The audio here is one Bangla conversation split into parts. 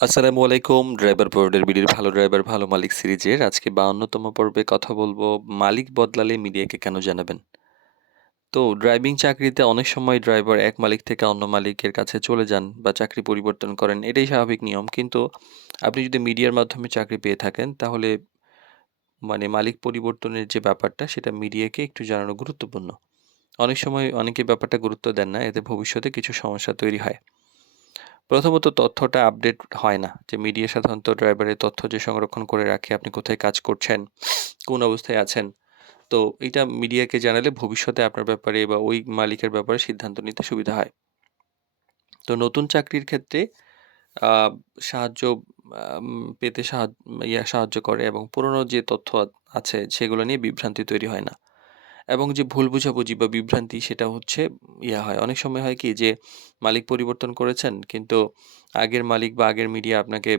আসসালামু আলাইকুম। ড্রাইভার বোর্ডের বিডির ভালো ড্রাইভার ভালো মালিক সিরিজের আজকে ৫২তম পর্বে কথা বলবো মালিক বদলালে মিডিয়াকে কেন জানাবেন? তো ড্রাইভিং চাকরিতে অনেক সময় ড্রাইভার এক মালিক থেকে অন্য মালিকের কাছে চলে যান বা চাকরি পরিবর্তন করেন। এটাই স্বাভাবিক নিয়ম। কিন্তু আপনি যদি মিডিয়ার মাধ্যমে চাকরি পেয়ে থাকেন তাহলে মালিক পরিবর্তনের যে ব্যাপারটা সেটা মিডিয়াকে একটু জানানো গুরুত্বপূর্ণ। অনেক সময় অনেকে ব্যাপারটা গুরুত্ব দেন না। এতে ভবিষ্যতে কিছু সমস্যা তৈরি হয়। প্রথমত তথ্যটা আপডেট হয় না। যে মিডিয়া সাধারণত ড্রাইভারের তথ্য যে সংরক্ষণ করে রাখে, আপনি কোথায় কাজ করছেন, কোন অবস্থায় আছেন। তো এইটা মিডিয়াকে জানালে ভবিষ্যতে আপনার ব্যাপারে বা ওই মালিকের ব্যাপারে সিদ্ধান্ত নিতে সুবিধা হয়। তো নতুন চাকরির ক্ষেত্রে আ সাহায্য পেতে সাহায্য করে এবং পুরনো যে তথ্য আছে সেগুলো নিয়ে বিভ্রান্তি তৈরি হয় না। এবং যে ভুল বোঝাবুঝি বা বিভ্রান্তি সেটা হচ্ছে হয়। অনেক সময় হয় কি যে মালিক পরিবর্তন করেছেন কিন্তু আগের মালিক বা আগের মিডিয়া আপনাকে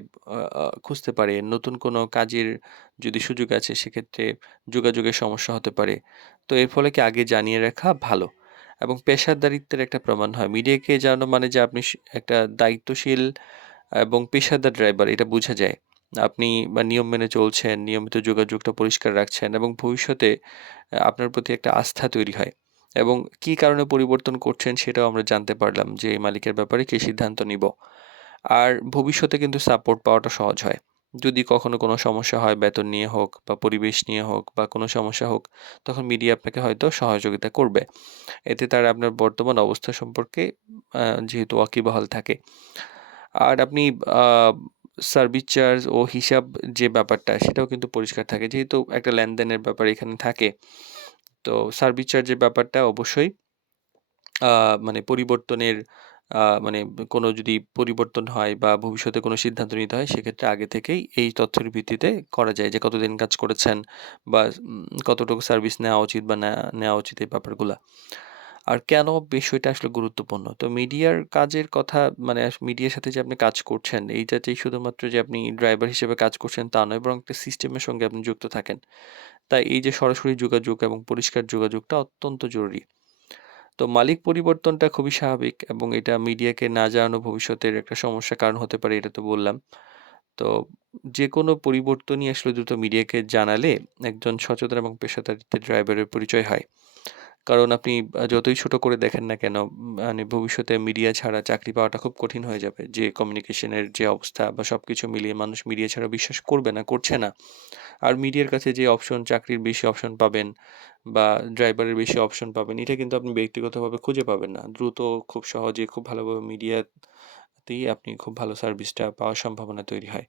খুঁজতে পারে। নতুন কোনো কাজের যদি সুযোগ আছে সেক্ষেত্রে যোগাযোগের সমস্যা হতে পারে। তো এর ফলে কি আগে জানিয়ে রাখা ভালো এবং পেশাদারিত্বের একটা প্রমাণ হয়। মিডিয়াকে জানানো মানে যে আপনি একটা দায়িত্বশীল এবং পেশাদার ড্রাইভার এটা বোঝা যায়। আপনি নিয়ম মেনে চলছেন, নিয়মিত যোগাযোগটা পরিষ্কার রাখছেন এবং ভবিষ্যতে আপনার প্রতি একটা আস্থা তৈরি হয় এবং কী কারণে পরিবর্তন করছেন সেটাও আমরা জানতে পারলাম যে এই মালিকের ব্যাপারে কী সিদ্ধান্ত নিব। আর ভবিষ্যতে কিন্তু সাপোর্ট পাওয়াটা সহজ হয়। যদি কখনো কোনো সমস্যা হয় বেতন নিয়ে হোক বা পরিবেশ নিয়ে হোক বা কোনো সমস্যা হোক, তখন মিডিয়া আপনাকে হয়তো সহযোগিতা করবে। এতে তারা আপনার বর্তমান অবস্থা সম্পর্কে যেহেতু ওয়াকিবহাল থাকে। আর আপনি আ সার্ভিস চার্জ ও হিসাব যে ব্যাপারটা সেটাও কিন্তু পরিষ্কার থাকে। যেহেতু একটা লেনদেনের ব্যাপার এখানে থাকে। তো সার্ভিস চার্জের ব্যাপারটা অবশ্যই আ পরিবর্তনের কোনো যদি পরিবর্তন হয় বা ভবিষ্যতে কোনো সিদ্ধান্ত নিতে হয় সেক্ষেত্রে আগে থেকেই এই তথ্যের ভিত্তিতে করা যায় যে কতদিন কাজ করেছেন বা কতটুকু সার্ভিস নেওয়া উচিত বা না নেওয়া উচিত এই ব্যাপারগুলা। আর কেন বিষয়টা আসলে গুরুত্বপূর্ণ? তো মিডিয়ার কাজের কথা মিডিয়ার সাথে যে আপনি কাজ করছেন এইটাতেই শুধুমাত্র যে আপনি ড্রাইভার হিসেবে কাজ করছেন তা নয় বরং একটা সিস্টেমের সঙ্গে আপনি যুক্ত থাকেন। তাই এই যে সরাসরি যোগাযোগ এবং পরিষ্কার যোগাযোগটা অত্যন্ত জরুরি। তো মালিক পরিবর্তনটা খুবই স্বাভাবিক এবং এটা মিডিয়াকে না জানানো ভবিষ্যতের একটা সমস্যার কারণ হতে পারে এটা তো বললাম। তো যেকোনো পরিবর্তনই আসলে দ্রুত মিডিয়াকে জানালে একজন সচেতন এবং পেশাদারিত্বের ড্রাইভারের পরিচয় হয়। কারণ আপনি যতই ছোট করে দেখেন না কেন ভবিষ্যতে মিডিয়া ছাড়া চাকরি পাওয়াটা খুব কঠিন হয়ে যাবে। যে কমিউনিকেশনের যে অবস্থা বা সবকিছু মিলিয়ে মানুষ মিডিয়া ছাড়া বিশ্বাস করবে না, করছে না। আর মিডিয়ার কাছে যে অপশন চাকরির বেশি অপশন পাবেন বা ড্রাইভারের বেশি অপশন পাবেন এটা কিন্তু আপনি ব্যক্তিগতভাবে খুঁজে পাবেন না। দ্রুত খুব সহজে খুব ভালোভাবে মিডিয়াতেই আপনি খুব ভালো সার্ভিসটা পাওয়ার সম্ভাবনা তৈরি হয়।